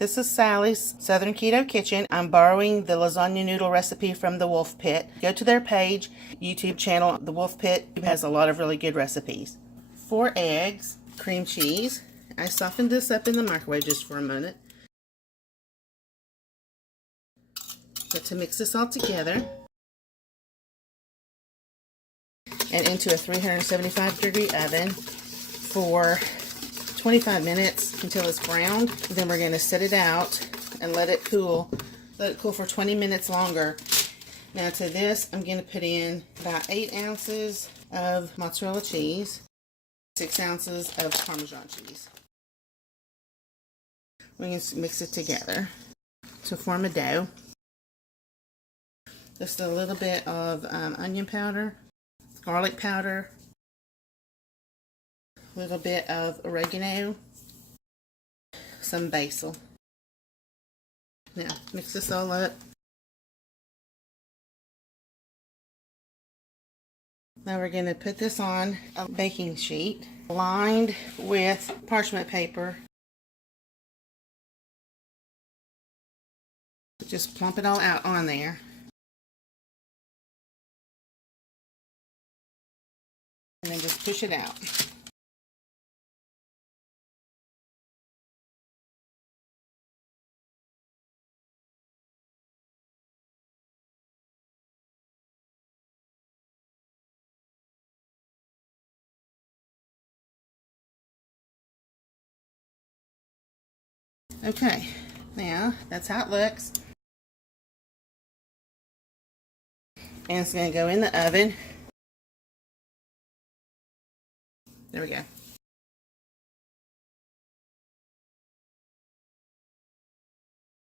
This is Sally's Southern Keto Kitchen. I'm borrowing the lasagna noodle recipe from the Wolf Pit. Go to their page, YouTube channel. The Wolf Pit has a lot of really good recipes. 4 eggs, cream cheese. I softened this up in the microwave just for a minute. But to mix this all together and into a 375-degree oven for 25 minutes until it's browned. Then we're going to set it out and let it cool. Let it cool for 20 minutes longer. Now to this, I'm going to put in about 8 ounces of mozzarella cheese, 6 ounces of parmesan cheese. We're going to mix it together to form a dough. Just a little bit of onion powder, garlic powder, a little bit of oregano, some basil. Now, mix this all up. Now we're going to put this on a baking sheet lined with parchment paper. Just plump it all out on there. And then just push it out. Okay, now that's how it looks. And it's going to go in the oven. There we go.